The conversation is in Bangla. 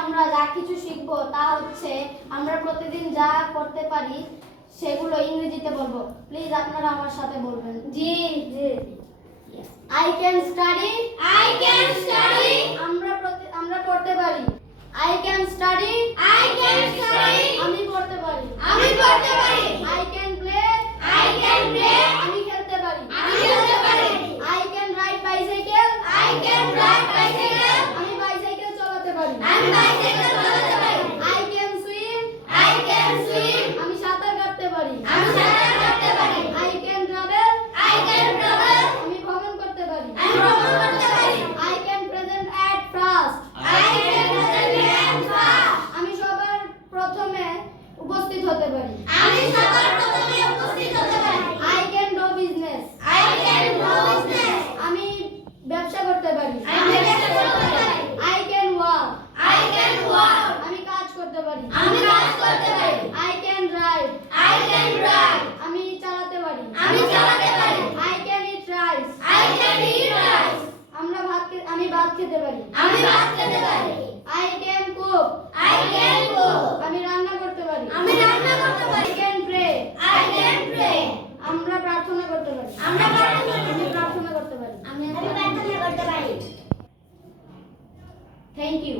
আমরা যা কিছু শিখব তা হচ্ছে আমরা প্রতিদিন যা করতে পারি সেগুলো ইংরেজিতে বলবো। প্লিজ আপনারা আমার সাথে বলবেন। জি জি। I can study. I can study. আমরা পড়তে পারি। I can study. I can study. আমি পড়তে পারি। আমি পড়তে পারি। I can play. I can play. আমি খেলতে পারি। আমি খেলতে পারি। I can ride bicycle. I can ride bicycle. আমি বাইসাইকেল চালাতে পারি। আমি bicycle চালাতে পারি। I can swim. I can swim. আমি সাঁতার কাটতে পারি। আমি সাঁতার কাটতে পারি। I can travel. I can travel. আমি ভ্রমণ করতে পারি। আমি ভ্রমণ করতে পারি। I can present at first. I can present at first. আমি সবার প্রথমে উপস্থিত হতে পারি। আমি সবার প্রথমে উপস্থিত হতে পারি। I can do business. I can do business. আমি ব্যবসা করতে পারি। আমি ব্যবসা করতে পারি। I can walk. I can walk. আমি কাজ করতে পারি। আমি কাজ করতে পারি। I can drive. I can drive. আমি চালাতে পারি। আমি চালাতে পারি। I can eat rice. I can eat rice. আমি ভাত খেতে পারি। আমি ভাত খেতে পারি। I can cook. I can cook. আমি রান্না করতে পারি। আমি রান্না করতে পারি। I can pray. I can pray. আমরা প্রার্থনা করতে পারি। আমরা প্রার্থনা আমি প্রার্থনা করতে পারি। আমি প্রার্থনা করতে পারি। Thank you.